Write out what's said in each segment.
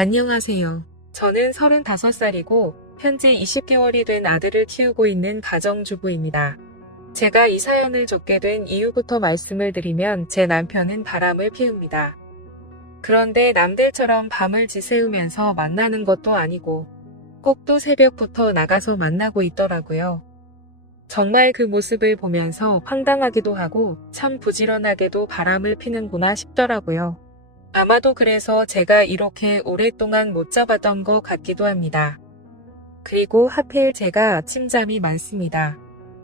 안녕하세요. 저는 35살이고 현재 20개월이 된 아들을 키우고 있는 가정주부입니다. 제가 이 사연을 적게 된 이유부터 말씀을 드리면 제 남편은 바람을 피웁니다. 그런데 남들처럼 밤을 지새우면서 만나는 것도 아니고 꼭 또 새벽부터 나가서 만나고 있더라고요. 정말 그 모습을 보면서 황당하기도 하고 참 부지런하게도 바람을 피는구나 싶더라고요. 아마도 그래서 제가 이렇게 오랫동안 못 잡았던 것 같기도 합니다. 그리고 하필 제가 침잠이 많습니다.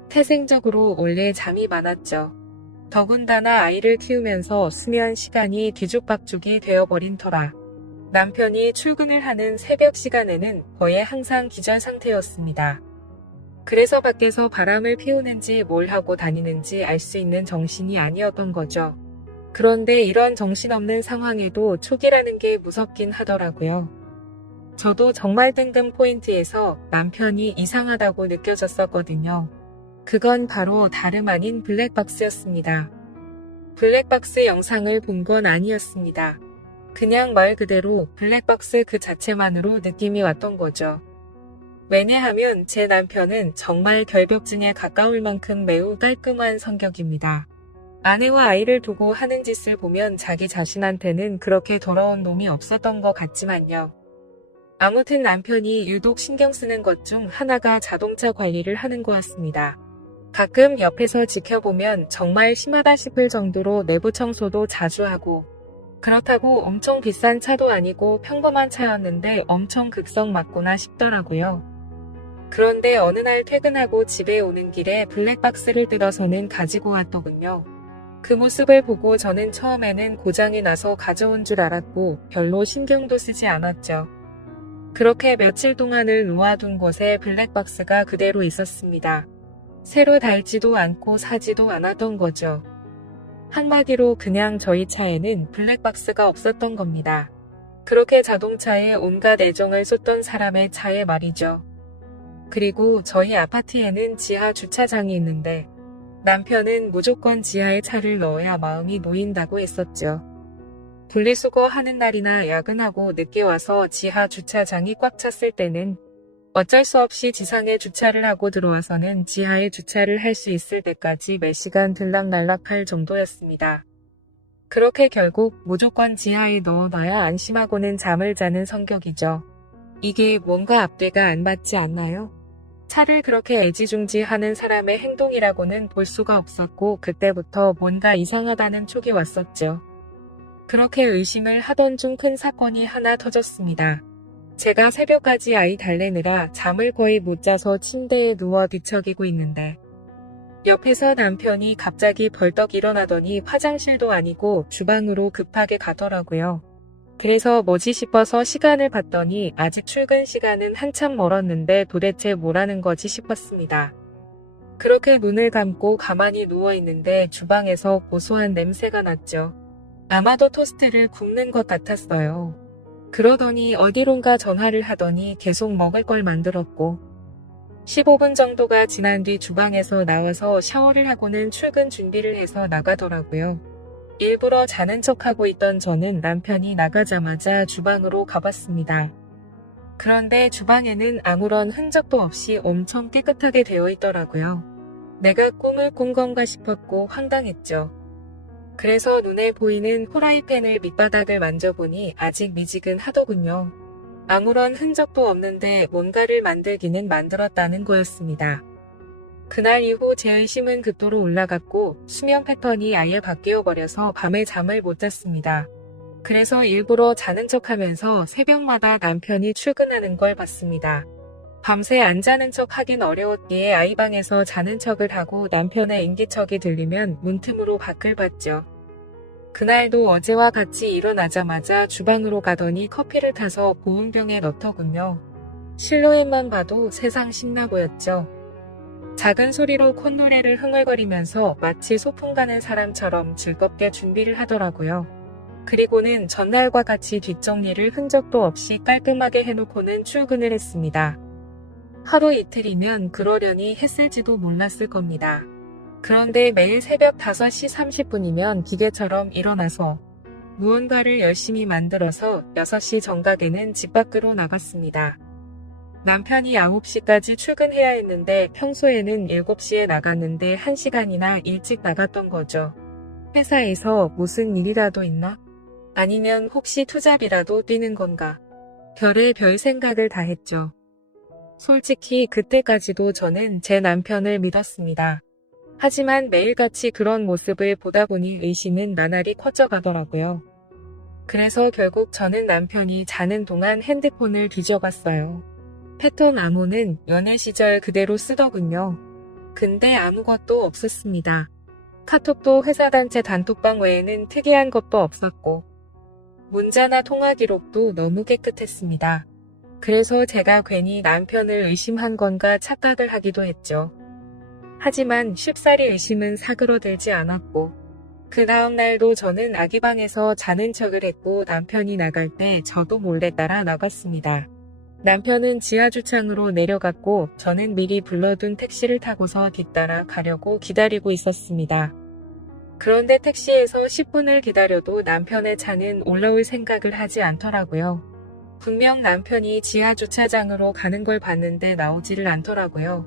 태생적으로 원래 잠이 많았죠. 더군다나 아이를 키우면서 수면 시간이 뒤죽박죽이 되어버린 터라 남편이 출근을 하는 새벽 시간에는 거의 항상 기절 상태였습니다. 그래서 밖에서 바람을 피우는지 뭘 하고 다니는지 알 수 있는 정신이 아니었던 거죠. 그런데 이런 정신없는 상황에도 촉이라는 게 무섭긴 하더라고요. 저도 정말 뜬금 포인트에서 남편이 이상하다고 느껴졌었거든요. 그건 바로 다름 아닌 블랙박스였습니다. 블랙박스 영상을 본 건 아니었습니다. 그냥 말 그대로 블랙박스 그 자체만으로 느낌이 왔던 거죠. 왜냐하면 제 남편은 정말 결벽증에 가까울 만큼 매우 깔끔한 성격입니다. 아내와 아이를 두고 하는 짓을 보면 자기 자신한테는 그렇게 더러운 놈이 없었던 것 같지만요. 아무튼 남편이 유독 신경 쓰는 것 중 하나가 자동차 관리를 하는 거였습니다. 가끔 옆에서 지켜보면 정말 심하다 싶을 정도로 내부 청소도 자주 하고, 그렇다고 엄청 비싼 차도 아니고 평범한 차였는데 엄청 극성 맞구나 싶더라고요. 그런데 어느 날 퇴근하고 집에 오는 길에 블랙박스를 뜯어서는 가지고 왔더군요. 그 모습을 보고 저는 처음에는 고장이 나서 가져온 줄 알았고 별로 신경도 쓰지 않았죠. 그렇게 며칠 동안을 놓아둔 곳에 블랙박스가 그대로 있었습니다. 새로 달지도 않고 사지도 않았던 거죠. 한마디로 그냥 저희 차에는 블랙박스가 없었던 겁니다. 그렇게 자동차에 온갖 애정을 쏟던 사람의 차에 말이죠. 그리고 저희 아파트에는 지하 주차장이 있는데 남편은 무조건 지하에 차를 넣어야 마음이 놓인다고 했었죠. 분리수거 하는 날이나 야근하고 늦게 와서 지하 주차장이 꽉 찼을 때는 어쩔 수 없이 지상에 주차를 하고 들어와서는 지하에 주차를 할 수 있을 때까지 몇 시간 들락날락할 정도였습니다. 그렇게 결국 무조건 지하에 넣어놔야 안심하고는 잠을 자는 성격이죠. 이게 뭔가 앞뒤가 안 맞지 않나요? 차를 그렇게 애지중지하는 사람의 행동이라고는 볼 수가 없었고 그때부터 뭔가 이상하다는 촉이 왔었죠. 그렇게 의심을 하던 중 큰 사건이 하나 터졌습니다. 제가 새벽까지 아이 달래느라 잠을 거의 못 자서 침대에 누워 뒤척이고 있는데 옆에서 남편이 갑자기 벌떡 일어나더니 화장실도 아니고 주방으로 급하게 가더라고요. 그래서 뭐지 싶어서 시간을 봤더니 아직 출근 시간은 한참 멀었는데 도대체 뭐라는 거지 싶었습니다. 그렇게 눈을 감고 가만히 누워있는데 주방에서 고소한 냄새가 났죠. 아마도 토스트를 굽는 것 같았어요. 그러더니 어디론가 전화를 하더니 계속 먹을 걸 만들었고 15분 정도가 지난 뒤 주방에서 나와서 샤워를 하고는 출근 준비를 해서 나가더라고요. 일부러 자는 척하고 있던 저는 남편이 나가자마자 주방으로 가봤습니다. 그런데 주방에는 아무런 흔적도 없이 엄청 깨끗하게 되어 있더라고요. 내가 꿈을 꾼 건가 싶었고 황당했죠. 그래서 눈에 보이는 후라이팬을 밑바닥을 만져보니 아직 미지근하더군요. 아무런 흔적도 없는데 뭔가를 만들기는 만들었다는 거였습니다. 그날 이후 제 의심은 극도로 올라갔고 수면 패턴이 아예 바뀌어버려서 밤에 잠을 못 잤습니다. 그래서 일부러 자는 척하면서 새벽마다 남편이 출근하는 걸 봤습니다. 밤새 안 자는 척 하긴 어려웠기에 아이방에서 자는 척을 하고 남편의 인기척이 들리면 문틈으로 밖을 봤죠. 그날도 어제와 같이 일어나자마자 주방으로 가더니 커피를 타서 보온병에 넣더군요. 실루엣만 봐도 세상 신나 보였죠. 작은 소리로 콧노래를 흥얼거리면서 마치 소풍 가는 사람처럼 즐겁게 준비를 하더라고요. 그리고는 전날과 같이 뒷정리를 흔적도 없이 깔끔하게 해놓고는 출근을 했습니다. 하루 이틀이면 그러려니 했을지도 몰랐을 겁니다. 그런데 매일 새벽 5시 30분이면 기계처럼 일어나서 무언가를 열심히 만들어서 6시 정각에는 집 밖으로 나갔습니다. 남편이 9시까지 출근해야 했는데 평소에는 7시에 나갔는데 1시간이나 일찍 나갔던 거죠. 회사에서 무슨 일이라도 있나? 아니면 혹시 투잡이라도 뛰는 건가? 별의별 생각을 다 했죠. 솔직히 그때까지도 저는 제 남편을 믿었습니다. 하지만 매일같이 그런 모습을 보다 보니 의심은 나날이 커져가더라고요. 그래서 결국 저는 남편이 자는 동안 핸드폰을 뒤져봤어요. 패턴 암호는 연애 시절 그대로 쓰더군요. 근데 아무것도 없었습니다. 카톡도 회사 단체 단톡방 외에는 특이한 것도 없었고 문자나 통화 기록도 너무 깨끗했습니다. 그래서 제가 괜히 남편을 의심한 건가 착각을 하기도 했죠. 하지만 쉽사리 의심은 사그러들지 않았고 그 다음 날도 저는 아기 방에서 자는 척을 했고 남편이 나갈 때 저도 몰래 따라 나갔습니다. 남편은 지하주차장으로 내려갔고 저는 미리 불러둔 택시를 타고서 뒤따라 가려고 기다리고 있었습니다. 그런데 택시에서 10분을 기다려도 남편의 차는 올라올 생각을 하지 않더라고요. 분명 남편이 지하주차장으로 가는 걸 봤는데 나오지를 않더라고요.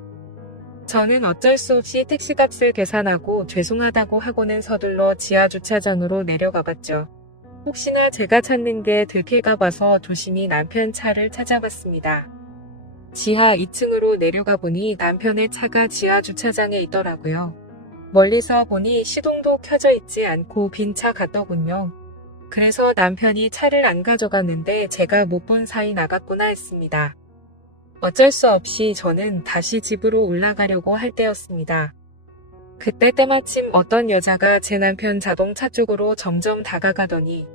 저는 어쩔 수 없이 택시값을 계산하고 죄송하다고 하고는 서둘러 지하주차장으로 내려가 봤죠. 혹시나 제가 찾는 게 들킬까 봐서 조심히 남편 차를 찾아봤습니다. 지하 2층으로 내려가 보니 남편의 차가 지하주차장에 있더라고요. 멀리서 보니 시동도 켜져 있지 않고 빈 차 같더군요. 그래서 남편이 차를 안 가져갔는데 제가 못 본 사이 나갔구나 했습니다. 어쩔 수 없이 저는 다시 집으로 올라가려고 할 때였습니다. 그때 때마침 어떤 여자가 제 남편 자동차 쪽으로 점점 다가가더니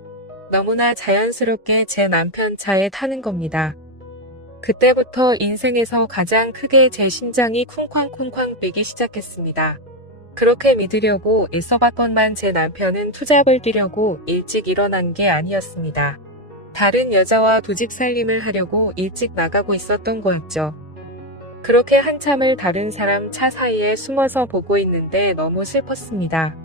너무나 자연스럽게 제 남편 차에 타는 겁니다. 그때부터 인생에서 가장 크게 제 심장이 쿵쾅쿵쾅 뛰기 시작했습니다. 그렇게 믿으려고 애써봤건만 제 남편은 투잡을 뛰려고 일찍 일어난 게 아니었습니다. 다른 여자와 부직 살림을 하려고 일찍 나가고 있었던 거였죠. 그렇게 한참을 다른 사람 차 사이에 숨어서 보고 있는데 너무 슬펐습니다.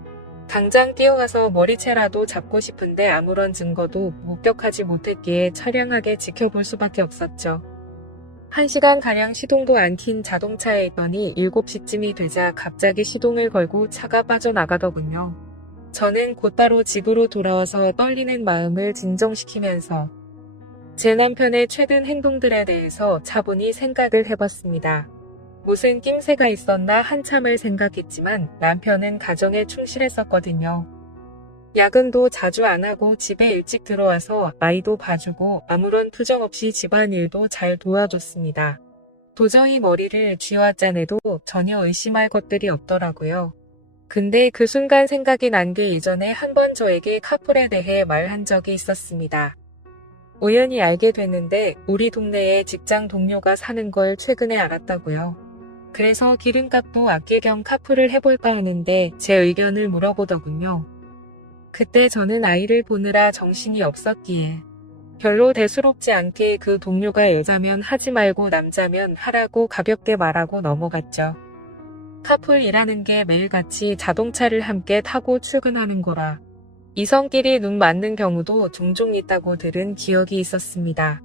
당장 뛰어가서 머리채라도 잡고 싶은데 아무런 증거도 목격하지 못했기에 처량하게 지켜볼 수밖에 없었죠. 1시간가량 시동도 안 킨 자동차에 있더니 7시쯤이 되자 갑자기 시동을 걸고 차가 빠져나가더군요. 저는 곧바로 집으로 돌아와서 떨리는 마음을 진정시키면서 제 남편의 최근 행동들에 대해서 차분히 생각을 해봤습니다. 무슨 낌새가 있었나 한참을 생각했지만 남편은 가정에 충실했었거든요. 야근도 자주 안 하고 집에 일찍 들어와서 아이도 봐주고 아무런 투정 없이 집안일도 잘 도와줬습니다. 도저히 머리를 쥐어짜내도 전혀 의심할 것들이 없더라고요. 근데 그 순간 생각이 난 게 예전에 한 번 저에게 카풀에 대해 말한 적이 있었습니다. 우연히 알게 됐는데 우리 동네에 직장 동료가 사는 걸 최근에 알았다고요. 그래서 기름값도 아낄 겸 카풀을 해볼까 하는데 제 의견을 물어보더군요. 그때 저는 아이를 보느라 정신이 없었기에 별로 대수롭지 않게 그 동료가 여자면 하지 말고 남자면 하라고 가볍게 말하고 넘어갔죠. 카풀이라는 게 매일같이 자동차를 함께 타고 출근하는 거라 이성끼리 눈 맞는 경우도 종종 있다고 들은 기억이 있었습니다.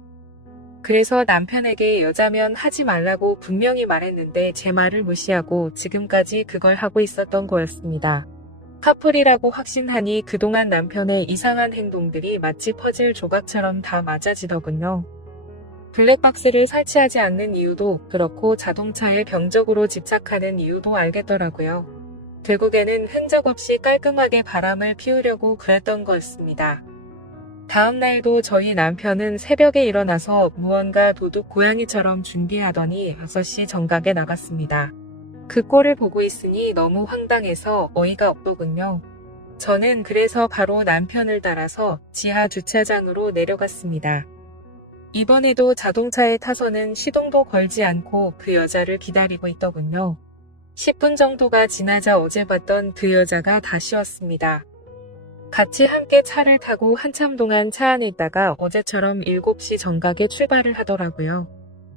그래서 남편에게 여자면 하지 말라고 분명히 말했는데 제 말을 무시하고 지금까지 그걸 하고 있었던 거였습니다. 카풀이라고 확신하니 그동안 남편의 이상한 행동들이 마치 퍼즐 조각처럼 다 맞아지더군요. 블랙박스를 설치하지 않는 이유도 그렇고 자동차에 병적으로 집착하는 이유도 알겠더라고요. 결국에는 흔적 없이 깔끔하게 바람을 피우려고 그랬던 거였습니다. 다음 날도 저희 남편은 새벽에 일어나서 무언가 도둑 고양이처럼 준비하더니 6시 정각에 나갔습니다. 그 꼴을 보고 있으니 너무 황당해서 어이가 없더군요. 저는 그래서 바로 남편을 따라서 지하 주차장으로 내려갔습니다. 이번에도 자동차에 타서는 시동도 걸지 않고 그 여자를 기다리고 있더군요. 10분 정도가 지나자 어제 봤던 그 여자가 다시 왔습니다. 같이 함께 차를 타고 한참 동안 차 안에 있다가 어제처럼 7시 정각에 출발을 하더라고요.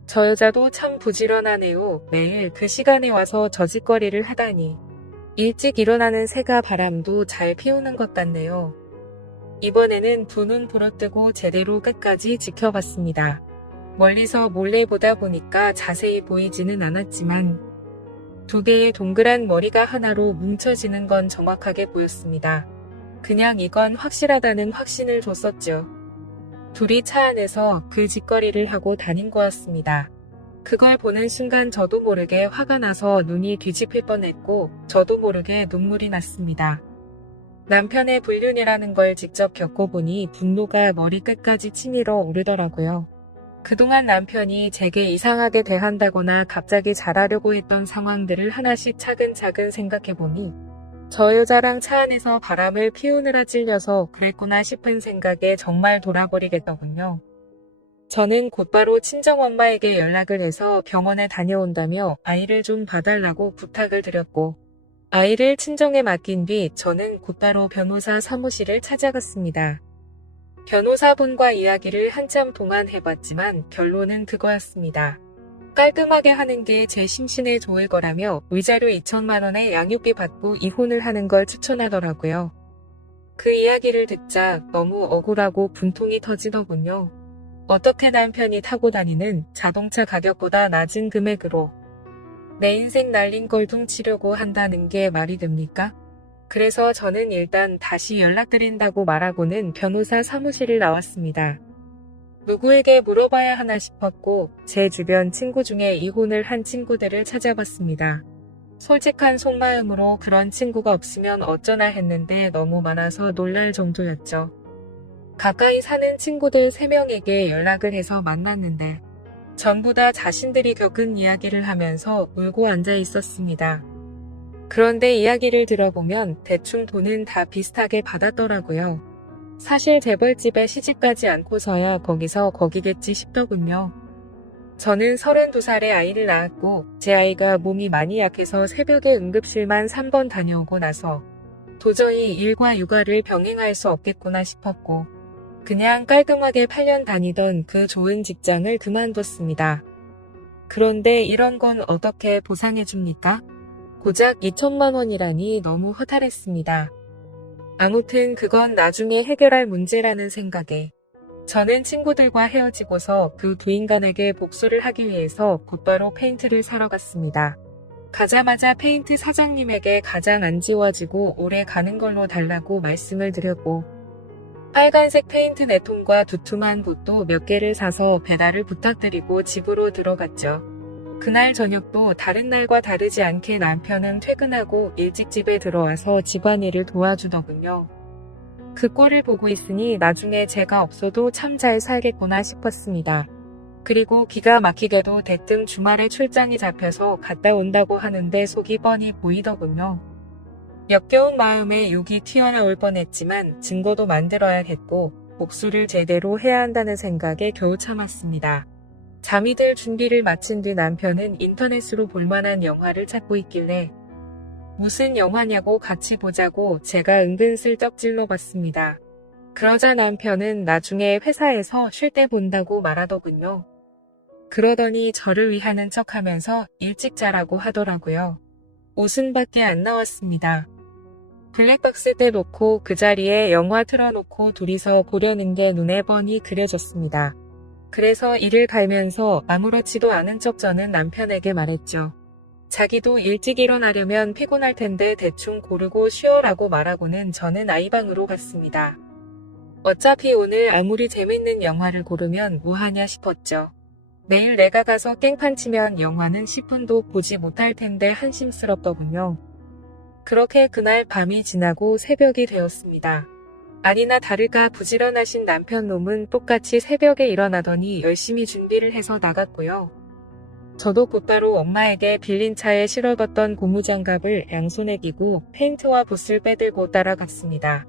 저 여자도 참 부지런하네요. 매일 그 시간에 와서 저짓거리를 하다니. 일찍 일어나는 새가 바람도 잘 피우는 것 같네요. 이번에는 두 눈 부릅뜨고 제대로 끝까지 지켜봤습니다. 멀리서 몰래 보다 보니까 자세히 보이지는 않았지만 두 개의 동그란 머리가 하나로 뭉쳐지는 건 정확하게 보였습니다. 그냥 이건 확실하다는 확신을 줬었죠. 둘이 차 안에서 그 짓거리를 하고 다닌 거였습니다. 그걸 보는 순간 저도 모르게 화가 나서 눈이 뒤집힐 뻔했고 저도 모르게 눈물이 났습니다. 남편의 불륜이라는 걸 직접 겪어보니 분노가 머리끝까지 치밀어 오르더라고요. 그동안 남편이 제게 이상하게 대한다거나 갑자기 잘하려고 했던 상황들을 하나씩 차근차근 생각해보니 저 여자랑 차 안에서 바람을 피우느라 찔려서 그랬구나 싶은 생각에 정말 돌아버리겠더군요. 저는 곧바로 친정엄마에게 연락을 해서 병원에 다녀온다며 아이를 좀 봐달라고 부탁을 드렸고 아이를 친정에 맡긴 뒤 저는 곧바로 변호사 사무실을 찾아갔습니다. 변호사분과 이야기를 한참 동안 해봤지만 결론은 그거였습니다. 깔끔하게 하는 게 제 심신에 좋을 거라며 위자료 2천만 원의 양육비 받고 이혼을 하는 걸 추천하더라고요. 그 이야기를 듣자 너무 억울하고 분통이 터지더군요. 어떻게 남편이 타고 다니는 자동차 가격보다 낮은 금액으로 내 인생 날린 걸 훔치려고 한다는 게 말이 됩니까? 그래서 저는 일단 다시 연락드린다고 말하고는 변호사 사무실을 나왔습니다. 누구에게 물어봐야 하나 싶었고 제 주변 친구 중에 이혼을 한 친구들을 찾아봤습니다. 솔직한 속마음으로 그런 친구가 없으면 어쩌나 했는데 너무 많아서 놀랄 정도였죠. 가까이 사는 친구들 3명에게 연락을 해서 만났는데 전부 다 자신들이 겪은 이야기를 하면서 울고 앉아 있었습니다. 그런데 이야기를 들어보면 대충 돈은 다 비슷하게 받았더라고요. 사실 재벌집에 시집가지 않고서야 거기서 거기겠지 싶더군요. 저는 32살에 아이를 낳았고 제 아이가 몸이 많이 약해서 새벽에 응급실만 3번 다녀오고 나서 도저히 일과 육아를 병행할 수 없겠구나 싶었고 그냥 깔끔하게 8년 다니던 그 좋은 직장을 그만뒀습니다. 그런데 이런 건 어떻게 보상해줍니까? 고작 2천만 원이라니 너무 허탈했습니다. 아무튼 그건 나중에 해결할 문제라는 생각에 저는 친구들과 헤어지고서 그 두 인간에게 복수를 하기 위해서 곧바로 페인트를 사러 갔습니다. 가자마자 페인트 사장님에게 가장 안 지워지고 오래 가는 걸로 달라고 말씀을 드렸고 빨간색 페인트 4통과 두툼한 붓도 몇 개를 사서 배달을 부탁드리고 집으로 들어갔죠. 그날 저녁도 다른 날과 다르지 않게 남편은 퇴근하고 일찍 집에 들어와서 집안일을 도와주더군요. 그 꼴을 보고 있으니 나중에 제가 없어도 참 잘 살겠구나 싶었습니다. 그리고 기가 막히게도 대뜸 주말에 출장이 잡혀서 갔다 온다고 하는데 속이 뻔히 보이더군요. 역겨운 마음에 욕이 튀어나올 뻔했지만 증거도 만들어야겠고 복수를 제대로 해야 한다는 생각에 겨우 참았습니다. 잠이 들 준비를 마친 뒤 남편은 인터넷으로 볼만한 영화를 찾고 있길래 무슨 영화냐고 같이 보자고 제가 은근슬쩍 찔러봤습니다. 그러자 남편은 나중에 회사에서 쉴 때 본다고 말하더군요. 그러더니 저를 위하는 척하면서 일찍 자라고 하더라고요. 웃음밖에 안 나왔습니다. 블랙박스 때 놓고 그 자리에 영화 틀어놓고 둘이서 보려는 게 눈에 뻔히 그려졌습니다. 그래서 이를 갈면서 아무렇지도 않은 척 저는 남편에게 말했죠. 자기도 일찍 일어나려면 피곤할 텐데 대충 고르고 쉬어라고 말하고는 저는 아이방으로 갔습니다. 어차피 오늘 아무리 재밌는 영화를 고르면 뭐하냐 싶었죠. 내일 내가 가서 깽판 치면 영화는 10분도 보지 못할 텐데 한심스럽더군요. 그렇게 그날 밤이 지나고 새벽이 되었습니다. 아니나 다를까 부지런하신 남편 놈은 똑같이 새벽에 일어나더니 열심히 준비를 해서 나갔고요. 저도 곧바로 엄마에게 빌린 차에 실어뒀던 고무장갑을 양손에 끼고 페인트와 붓을 빼들고 따라갔습니다.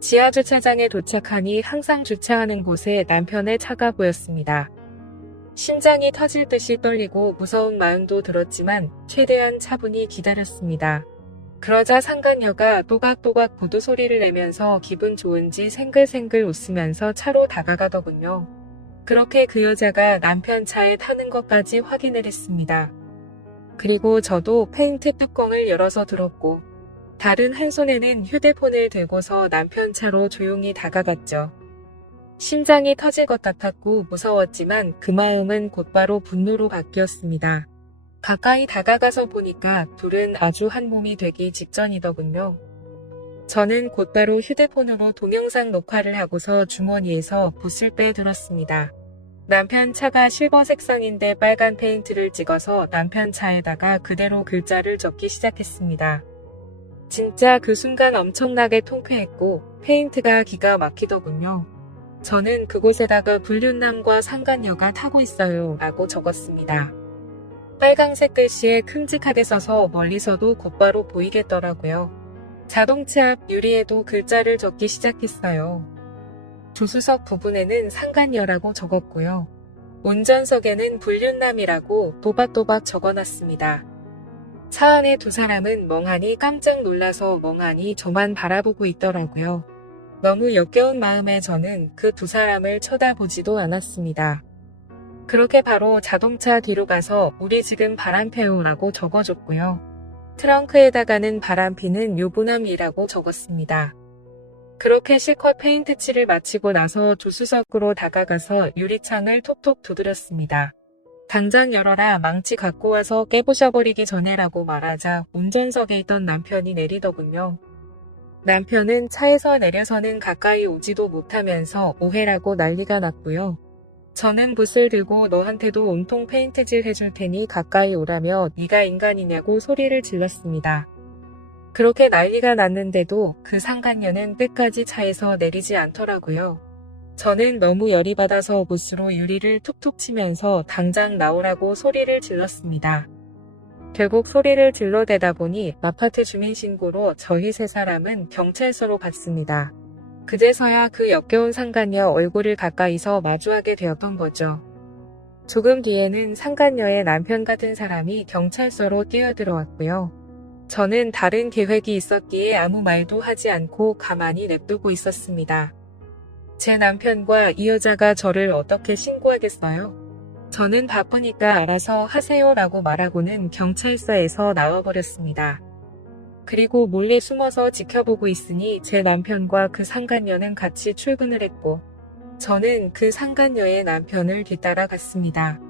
지하주차장에 도착하니 항상 주차하는 곳에 남편의 차가 보였습니다. 심장이 터질 듯이 떨리고 무서운 마음도 들었지만 최대한 차분히 기다렸습니다. 그러자 상간녀가 또각또각 구두 소리를 내면서 기분 좋은지 생글생글 웃으면서 차로 다가가더군요. 그렇게 그 여자가 남편 차에 타는 것까지 확인을 했습니다. 그리고 저도 페인트 뚜껑을 열어서 들었고 다른 한 손에는 휴대폰을 들고서 남편 차로 조용히 다가갔죠. 심장이 터질 것 같았고 무서웠지만 그 마음은 곧바로 분노로 바뀌었습니다. 가까이 다가가서 보니까 둘은 아주 한 몸이 되기 직전이더군요. 저는 곧바로 휴대폰으로 동영상 녹화를 하고서 주머니에서 붓을 빼들었습니다. 남편 차가 실버 색상인데 빨간 페인트를 찍어서 남편 차에다가 그대로 글자를 적기 시작했습니다. 진짜 그 순간 엄청나게 통쾌했고 페인트가 기가 막히더군요. 저는 그곳에다가 불륜남과 상간녀가 타고 있어요 라고 적었습니다. 빨강색 글씨에 큼직하게 써서 멀리서도 곧바로 보이겠더라고요. 자동차 앞 유리에도 글자를 적기 시작했어요. 조수석 부분에는 상간녀라고 적었고요. 운전석에는 불륜남이라고 또박또박 적어놨습니다. 차 안에 두 사람은 멍하니 깜짝 놀라서 멍하니 저만 바라보고 있더라고요. 너무 역겨운 마음에 저는 그 두 사람을 쳐다보지도 않았습니다. 그렇게 바로 자동차 뒤로 가서 우리 지금 바람펴요라고 적어줬고요. 트렁크에다가는 바람피는 유부남이라고 적었습니다. 그렇게 실컷 페인트 칠을 마치고 나서 조수석으로 다가가서 유리창을 톡톡 두드렸습니다. 당장 열어라, 망치 갖고 와서 깨부셔버리기 전에라고 말하자 운전석에 있던 남편이 내리더군요. 남편은 차에서 내려서는 가까이 오지도 못하면서 오해라고 난리가 났고요. 저는 붓을 들고 너한테도 온통 페인트질 해줄 테니 가까이 오라며 네가 인간이냐고 소리를 질렀습니다. 그렇게 난리가 났는데도 그 상간녀는 끝까지 차에서 내리지 않더라고요. 저는 너무 열이 받아서 붓으로 유리를 툭툭 치면서 당장 나오라고 소리를 질렀습니다. 결국 소리를 질러대다 보니 아파트 주민신고로 저희 세 사람은 경찰서로 갔습니다. 그제서야 그 역겨운 상간녀 얼굴을 가까이서 마주하게 되었던 거죠. 조금 뒤에는 상간녀의 남편 같은 사람이 경찰서로 뛰어들어왔고요. 저는 다른 계획이 있었기에 아무 말도 하지 않고 가만히 냅두고 있었습니다. 제 남편과 이 여자가 저를 어떻게 신고하겠어요? 저는 바쁘니까 알아서 하세요라고 말하고는 경찰서에서 나와버렸습니다. 그리고 몰래 숨어서 지켜보고 있으니 제 남편과 그 상간녀는 같이 출근을 했고 저는 그 상간녀의 남편을 뒤따라 갔습니다.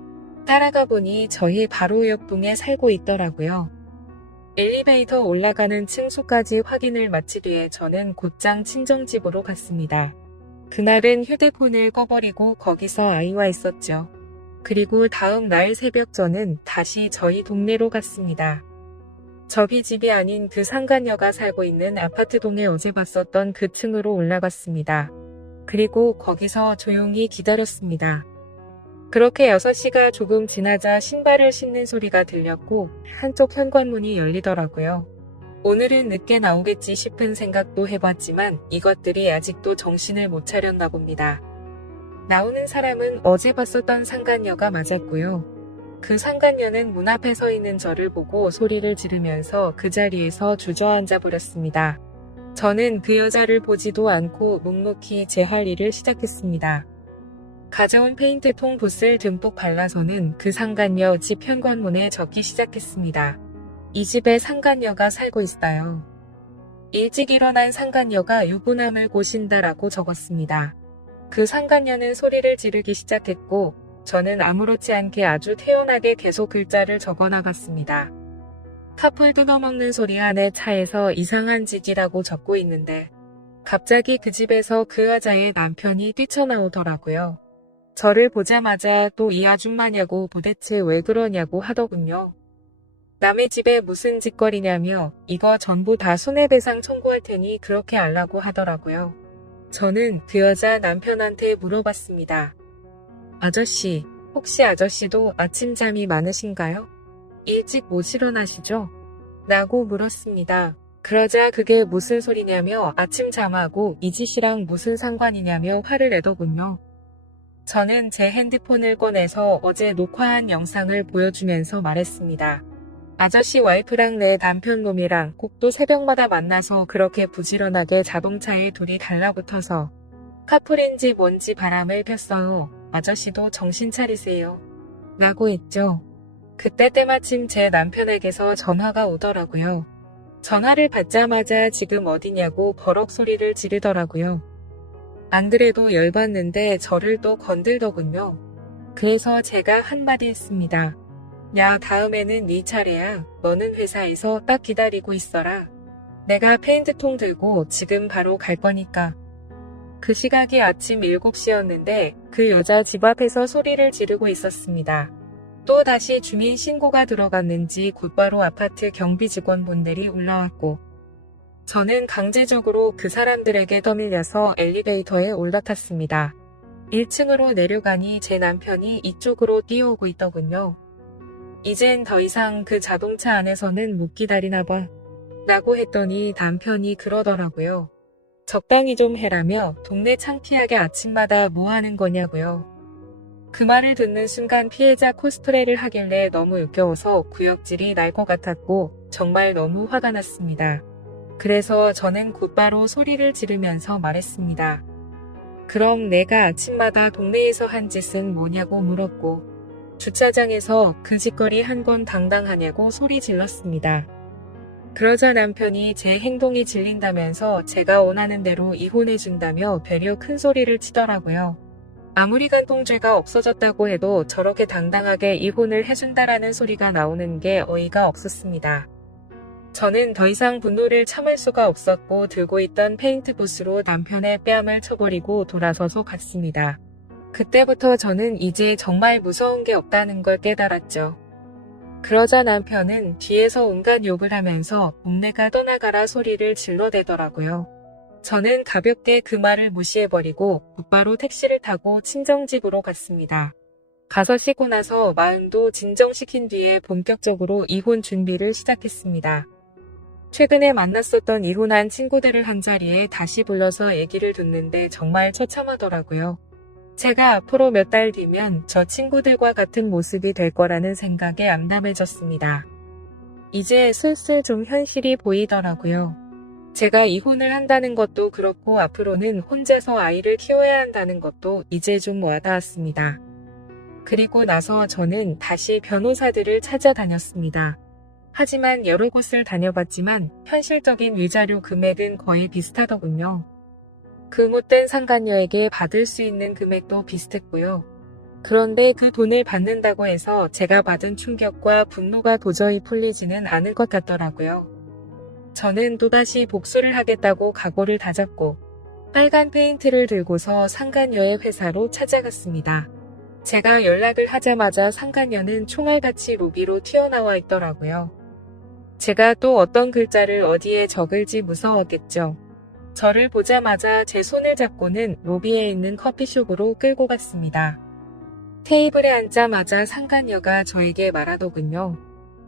따라가 보니 저희 바로 옆 동에 살고 있더라고요. 엘리베이터 올라가는 층수까지 확인을 마친 뒤에 저는 곧장 친정집으로 갔습니다. 그날은 휴대폰을 꺼버리고 거기서 아이와 있었죠. 그리고 다음 날 새벽 저는 다시 저희 동네로 갔습니다. 저희 집이 아닌 그 상간녀가 살고 있는 아파트 동에 어제 봤었던 그 층으로 올라갔습니다. 그리고 거기서 조용히 기다렸습니다. 그렇게 6시가 조금 지나자 신발을 신는 소리가 들렸고 한쪽 현관문이 열리더라고요. 오늘은 늦게 나오겠지 싶은 생각도 해봤지만 이것들이 아직도 정신을 못 차렸나 봅니다. 나오는 사람은 어제 봤었던 상간녀가 맞았고요. 그 상간녀는 문 앞에 서 있는 저를 보고 소리를 지르면서 그 자리에서 주저앉아 버렸습니다. 저는 그 여자를 보지도 않고 묵묵히 제 할 일을 시작했습니다. 가져온 페인트통 붓을 듬뿍 발라서는 그 상간녀 집 현관문에 적기 시작했습니다. 이 집에 상간녀가 살고 있어요. 일찍 일어난 상간녀가 유부남을 꼬신다라고 적었습니다. 그 상간녀는 소리를 지르기 시작했고 저는 아무렇지 않게 아주 태연하게 계속 글자를 적어나갔습니다. 카풀 뜯어먹는 소리 안에 차에서 이상한 짓이라고 적고 있는데 갑자기 그 집에서 그 여자의 남편이 뛰쳐나오더라고요. 저를 보자마자 또 이 아줌마냐고 도대체 왜 그러냐고 하더군요. 남의 집에 무슨 짓거리냐며 이거 전부 다 손해배상 청구할 테니 그렇게 알라고 하더라고요. 저는 그 여자 남편한테 물어봤습니다. 아저씨, 혹시 아저씨도 아침잠이 많으신가요? 일찍 못 일어나시죠? 라고 물었습니다. 그러자 그게 무슨 소리냐며 아침잠하고 이 짓이랑 무슨 상관이냐며 화를 내더군요. 저는 제 핸드폰을 꺼내서 어제 녹화한 영상을 보여주면서 말했습니다. 아저씨 와이프랑 내 남편 놈이랑 꼭또 새벽마다 만나서 그렇게 부지런하게 자동차에 둘이 달라붙어서 카풀인지 뭔지 바람을 폈어요. 아저씨도 정신 차리세요. 라고 했죠. 그때 때마침 제 남편에게서 전화가 오더라고요. 전화를 받자마자 지금 어디냐고 버럭 소리를 지르더라고요. 안 그래도 열받는데 저를 또 건들더군요. 그래서 제가 한마디 했습니다. 야, 다음에는 네 차례야. 너는 회사에서 딱 기다리고 있어라. 내가 페인트통 들고 지금 바로 갈 거니까. 그 시각이 아침 7시였는데 그 여자 집 앞에서 소리를 지르고 있었습니다. 또 다시 주민 신고가 들어갔는지 곧바로 아파트 경비 직원분들이 올라왔고 저는 강제적으로 그 사람들에게 떠밀려서 엘리베이터에 올라탔습니다. 1층으로 내려가니 제 남편이 이쪽으로 뛰어오고 있더군요. 이젠 더 이상 그 자동차 안에서는 못 기다리나 봐. 라고 했더니 남편이 그러더라고요. 적당히 좀 해라며 동네 창피하게 아침마다 뭐 하는 거냐고요. 그 말을 듣는 순간 피해자 코스프레를 하길래 너무 역겨워서 구역질이 날 것 같았고 정말 너무 화가 났습니다. 그래서 저는 곧바로 소리를 지르면서 말했습니다. 그럼 내가 아침마다 동네에서 한 짓은 뭐냐고 물었고 주차장에서 그 짓거리 한 건 당당하냐고 소리 질렀습니다. 그러자 남편이 제 행동이 질린다면서 제가 원하는 대로 이혼해준다며 되려 큰 소리를 치더라고요. 아무리 간통죄가 없어졌다고 해도 저렇게 당당하게 이혼을 해준다라는 소리가 나오는 게 어이가 없었습니다. 저는 더 이상 분노를 참을 수가 없었고 들고 있던 페인트붓으로 남편의 뺨을 쳐버리고 돌아서서 갔습니다. 그때부터 저는 이제 정말 무서운 게 없다는 걸 깨달았죠. 그러자 남편은 뒤에서 온갖 욕을 하면서 옥내가 떠나가라 소리를 질러대더라고요. 저는 가볍게 그 말을 무시해버리고 곧바로 택시를 타고 친정집으로 갔습니다. 가서 씻고 나서 마음도 진정시킨 뒤에 본격적으로 이혼 준비를 시작했습니다. 최근에 만났었던 이혼한 친구들을 한자리에 다시 불러서 얘기를 듣는데 정말 처참하더라고요. 제가 앞으로 몇 달 뒤면 저 친구들과 같은 모습이 될 거라는 생각에 암담해졌습니다. 이제 슬슬 좀 현실이 보이더라고요. 제가 이혼을 한다는 것도 그렇고 앞으로는 혼자서 아이를 키워야 한다는 것도 이제 좀 와닿았습니다. 그리고 나서 저는 다시 변호사들을 찾아다녔습니다. 하지만 여러 곳을 다녀봤지만 현실적인 위자료 금액은 거의 비슷하더군요. 그 못된 상간녀에게 받을 수 있는 금액도 비슷했고요. 그런데 그 돈을 받는다고 해서 제가 받은 충격과 분노가 도저히 풀리지는 않을 것 같더라고요. 저는 또다시 복수를 하겠다고 각오를 다졌고 빨간 페인트를 들고서 상간녀의 회사로 찾아갔습니다. 제가 연락을 하자마자 상간녀는 총알같이 로비로 튀어나와 있더라고요. 제가 또 어떤 글자를 어디에 적을지 무서웠겠죠. 저를 보자마자 제 손을 잡고는 로비에 있는 커피숍으로 끌고 갔습니다. 테이블에 앉자마자 상간녀가 저에게 말하더군요.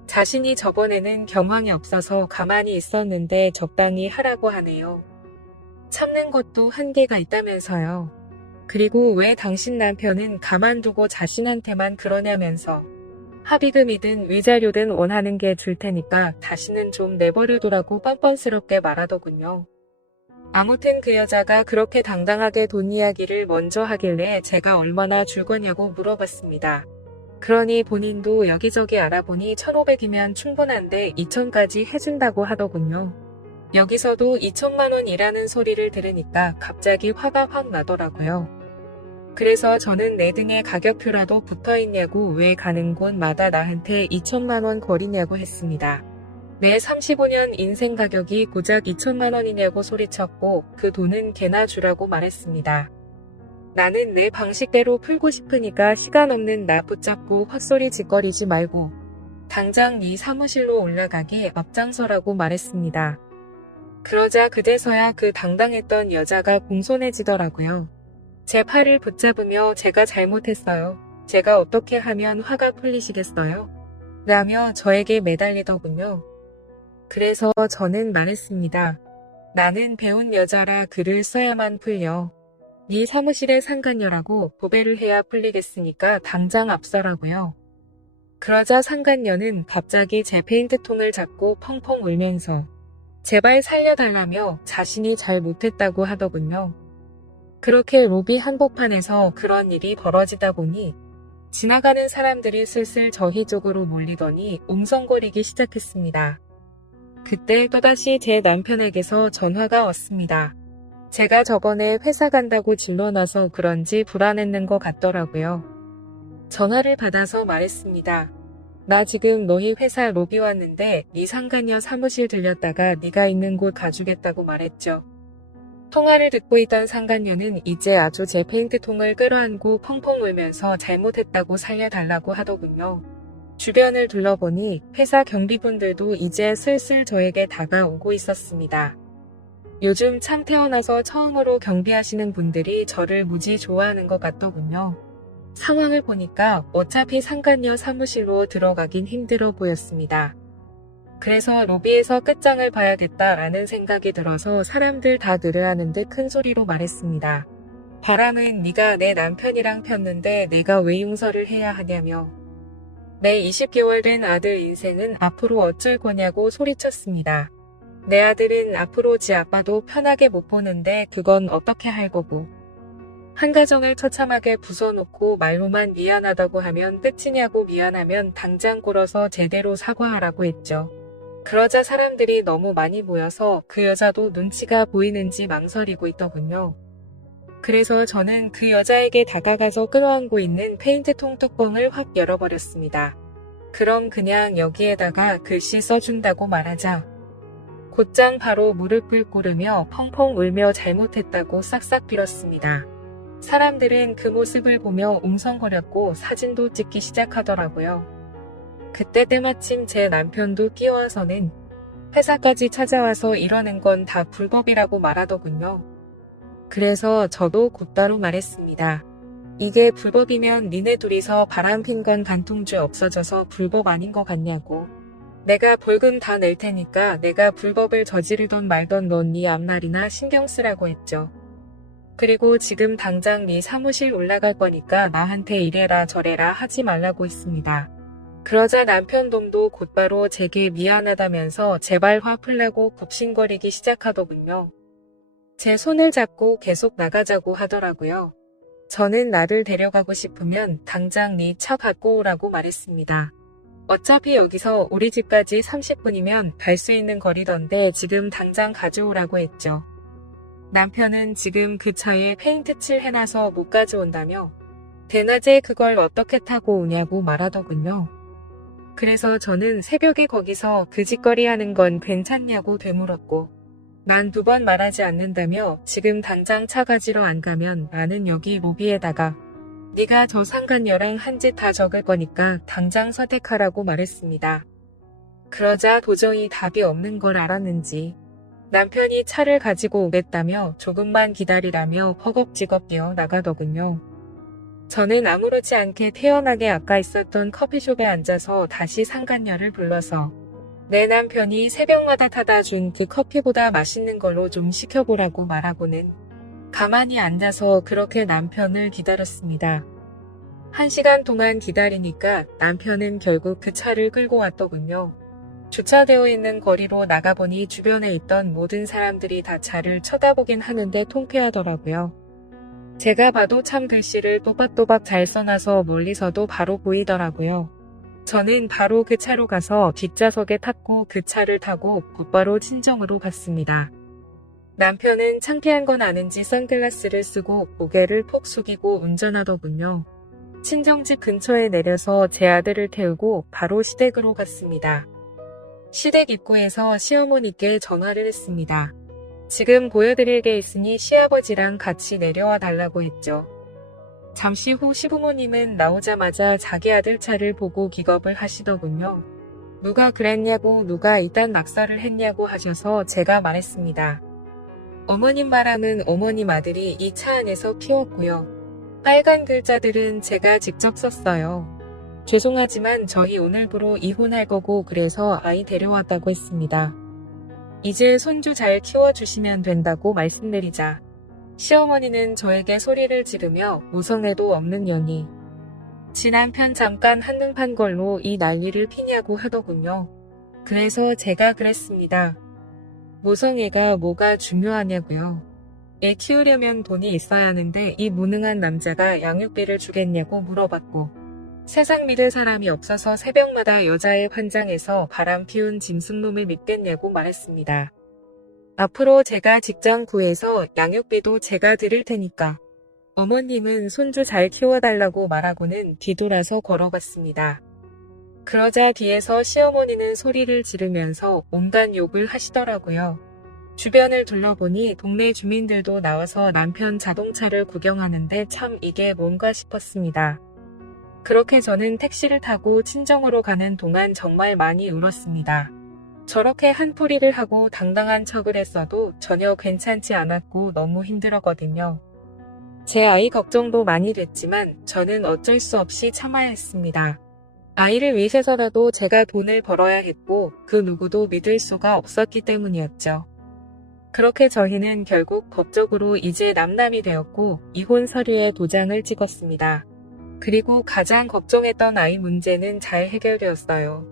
자신이 저번에는 경황이 없어서 가만히 있었는데 적당히 하라고 하네요. 참는 것도 한계가 있다면서요. 그리고 왜 당신 남편은 가만두고 자신한테만 그러냐면서 합의금이든 위자료든 원하는 게 줄 테니까 다시는 좀 내버려두라고 뻔뻔스럽게 말하더군요. 아무튼 그 여자가 그렇게 당당하게 돈 이야기를 먼저 하길래 제가 얼마나 줄 거냐고 물어봤습니다. 그러니 본인도 여기저기 알아보니 1,500이면 충분한데 2,000까지 해준다고 하더군요. 여기서도 2천만 원이라는 소리를 들으니까 갑자기 화가 확 나더라고요. 그래서 저는 내 등에 가격표라도 붙어있냐고 왜 가는 곳마다 나한테 2천만 원 거리냐고 했습니다. 내 35년 인생 가격이 고작 2천만 원이냐고 소리쳤고 그 돈은 걔나 주라고 말했습니다. 나는 내 방식대로 풀고 싶으니까 시간 없는 나 붙잡고 헛소리 짓거리지 말고 당장 네 사무실로 올라가기 앞장서라고 말했습니다. 그러자 그제서야 그 당당했던 여자가 공손해지더라고요. 제 팔을 붙잡으며 제가 잘못했어요. 제가 어떻게 하면 화가 풀리시겠어요? 라며 저에게 매달리더군요. 그래서 저는 말했습니다. 나는 배운 여자라 글을 써야만 풀려. 네 사무실에 상간녀라고 고배를 해야 풀리겠으니까 당장 앞서라고요. 그러자 상간녀는 갑자기 제 페인트통을 잡고 펑펑 울면서 제발 살려달라며 자신이 잘 못했다고 하더군요. 그렇게 로비 한복판에서 그런 일이 벌어지다 보니 지나가는 사람들이 슬슬 저희 쪽으로 몰리더니 웅성거리기 시작했습니다. 그때 또다시 제 남편에게서 전화가 왔습니다. 제가 저번에 회사 간다고 질러놔서 그런지 불안했는 것 같더라고요. 전화를 받아서 말했습니다. 나 지금 너희 회사 로비 왔는데 네 상간녀 사무실 들렸다가 네가 있는 곳 가주겠다고 말했죠. 통화를 듣고 있던 상간녀는 이제 아주 제 페인트통을 끌어안고 펑펑 울면서 잘못했다고 살려달라고 하더군요. 주변을 둘러보니 회사 경비분들도 이제 슬슬 저에게 다가오고 있었습니다. 요즘 참 태어나서 처음으로 경비하시는 분들이 저를 무지 좋아하는 것 같더군요. 상황을 보니까 어차피 상간녀 사무실로 들어가긴 힘들어 보였습니다. 그래서 로비에서 끝장을 봐야겠다라는 생각이 들어서 사람들 다 느려하는 듯 큰 소리로 말했습니다. 바람은 네가 내 남편이랑 폈는데 내가 왜 용서를 해야 하냐며. 내 20개월 된 아들 인생은 앞으로 어쩔 거냐고 소리쳤습니다. 내 아들은 앞으로 지 아빠도 편하게 못 보는데 그건 어떻게 할 거고. 한 가정을 처참하게 부숴놓고 말로만 미안하다고 하면 끝이냐고 미안하면 당장 꿇어서 제대로 사과하라고 했죠. 그러자 사람들이 너무 많이 모여서 그 여자도 눈치가 보이는지 망설이고 있더군요. 그래서 저는 그 여자에게 다가가서 끌어안고 있는 페인트통 뚜껑을 확 열어버렸습니다. 그럼 그냥 여기에다가 글씨 써준다고 말하자. 곧장 바로 무릎을 꿇으며 펑펑 울며 잘못했다고 싹싹 빌었습니다. 사람들은 그 모습을 보며 웅성거렸고 사진도 찍기 시작하더라고요. 그때 때마침 제 남편도 끼어와서는 회사까지 찾아와서 이러는 건 다 불법이라고 말하더군요. 그래서 저도 곧바로 말했습니다. 이게 불법이면 니네 둘이서 바람핀 건 간통죄 없어져서 불법 아닌 것 같냐고. 내가 벌금 다 낼 테니까 내가 불법을 저지르던 말던 넌 네 앞날이나 신경 쓰라고 했죠. 그리고 지금 당장 네 사무실 올라갈 거니까 나한테 이래라 저래라 하지 말라고 했습니다. 그러자 남편 놈도 곧바로 제게 미안하다면서 제발 화 풀라고 굽신거리기 시작하더군요. 제 손을 잡고 계속 나가자고 하더라고요. 저는 나를 데려가고 싶으면 당장 네 차 갖고 오라고 말했습니다. 어차피 여기서 우리 집까지 30분이면 갈 수 있는 거리던데 지금 당장 가져오라고 했죠. 남편은 지금 그 차에 페인트 칠 해놔서 못 가져온다며 대낮에 그걸 어떻게 타고 오냐고 말하더군요. 그래서 저는 새벽에 거기서 그 짓거리 하는 건 괜찮냐고 되물었고 난 2번 말하지 않는다며 지금 당장 차 가지러 안 가면 나는 여기 로비에다가 네가 저 상간녀랑 한 짓 다 적을 거니까 당장 선택하라고 말했습니다. 그러자 도저히 답이 없는 걸 알았는지 남편이 차를 가지고 오겠다며 조금만 기다리라며 허겁지겁 뛰어 나가더군요. 저는 아무렇지 않게 태연하게 아까 있었던 커피숍에 앉아서 다시 상간녀를 불러서 내 남편이 새벽마다 타다 준 그 커피보다 맛있는 걸로 좀 시켜보라고 말하고는 가만히 앉아서 그렇게 남편을 기다렸습니다. 1시간 동안 기다리니까 남편은 결국 그 차를 끌고 왔더군요. 주차되어 있는 거리로 나가보니 주변에 있던 모든 사람들이 다 차를 쳐다보긴 하는데 통쾌하더라고요. 제가 봐도 참 글씨를 또박또박 잘 써놔서 멀리서도 바로 보이더라고요. 저는 바로 그 차로 가서 뒷좌석에 탔고 그 차를 타고 곧바로 친정으로 갔습니다. 남편은 창피한 건 아는지 선글라스를 쓰고 고개를 푹 숙이고 운전하더군요. 친정집 근처에 내려서 제 아들을 태우고 바로 시댁으로 갔습니다. 시댁 입구에서 시어머니께 전화를 했습니다. 지금 보여드릴 게 있으니 시아버지랑 같이 내려와 달라고 했죠. 잠시 후 시부모님은 나오자마자 자기 아들 차를 보고 기겁을 하시더군요. 누가 그랬냐고 누가 이딴 낙서를 했냐고 하셔서 제가 말했습니다. 어머님 바람은 어머님 아들이 이 차 안에서 피웠고요. 빨간 글자들은 제가 직접 썼어요. 죄송하지만 저희 오늘부로 이혼할 거고 그래서 아이 데려왔다고 했습니다. 이제 손주 잘 키워주시면 된다고 말씀드리자 시어머니는 저에게 소리를 지르며 모성애도 없는 년이 지 남편 잠깐 한눈 판 걸로 이 난리를 피냐고 하더군요. 그래서 제가 그랬습니다. 모성애가 뭐가 중요하냐고요. 애 키우려면 돈이 있어야 하는데 이 무능한 남자가 양육비를 주겠냐고 물어봤고 세상 믿을 사람이 없어서 새벽마다 여자의 환장해서 바람 피운 짐승놈을 믿겠냐고 말했습니다. 앞으로 제가 직장 구해서 양육비도 제가 드릴 테니까. 어머님은 손주 잘 키워달라고 말하고는 뒤돌아서 걸어갔습니다. 그러자 뒤에서 시어머니는 소리를 지르면서 온갖 욕을 하시더라고요. 주변을 둘러보니 동네 주민들도 나와서 남편 자동차를 구경하는데 참 이게 뭔가 싶었습니다. 그렇게 저는 택시를 타고 친정으로 가는 동안 정말 많이 울었습니다. 저렇게 한풀이를 하고 당당한 척을 했어도 전혀 괜찮지 않았고 너무 힘들었거든요. 제 아이 걱정도 많이 됐지만 저는 어쩔 수 없이 참아야 했습니다. 아이를 위해서라도 제가 돈을 벌어야 했고 그 누구도 믿을 수가 없었기 때문이었죠. 그렇게 저희는 결국 법적으로 이제 남남이 되었고 이혼 서류에 도장을 찍었습니다. 그리고 가장 걱정했던 아이 문제는 잘 해결되었어요.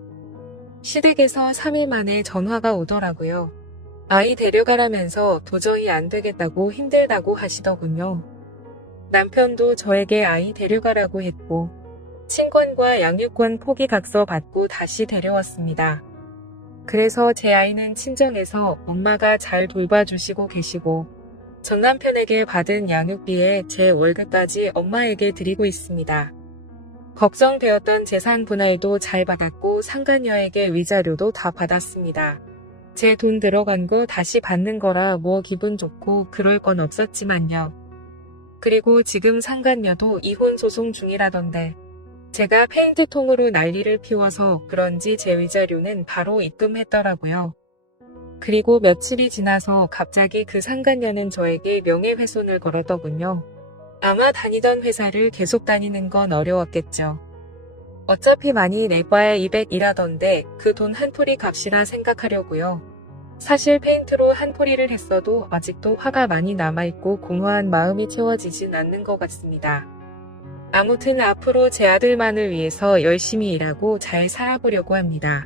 시댁에서 3일 만에 전화가 오더라고요. 아이 데려가라면서 도저히 안 되겠다고 힘들다고 하시더군요. 남편도 저에게 아이 데려가라고 했고 친권과 양육권 포기각서 받고 다시 데려왔습니다. 그래서 제 아이는 친정에서 엄마가 잘 돌봐주시고 계시고 전 남편에게 받은 양육비에 제 월급까지 엄마에게 드리고 있습니다. 걱정되었던 재산 분할도 잘 받았고 상간녀에게 위자료도 다 받았습니다. 제 돈 들어간 거 다시 받는 거라 뭐 기분 좋고 그럴 건 없었지만요. 그리고 지금 상간녀도 이혼 소송 중이라던데 제가 페인트통으로 난리를 피워서 그런지 제 위자료는 바로 입금했더라고요. 그리고 며칠이 지나서 갑자기 그 상간녀는 저에게 명예훼손을 걸었더군요. 아마 다니던 회사를 계속 다니는 건 어려웠겠죠. 어차피 많이 낼 바에 200이라던데 그 돈 한풀이 값이라 생각하려고요. 사실 페인트로 한풀이를 했어도 아직도 화가 많이 남아있고 공허한 마음이 채워지진 않는 것 같습니다. 아무튼 앞으로 제 아들만을 위해서 열심히 일하고 잘 살아보려고 합니다.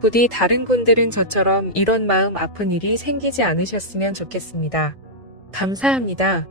부디 다른 분들은 저처럼 이런 마음 아픈 일이 생기지 않으셨으면 좋겠습니다. 감사합니다.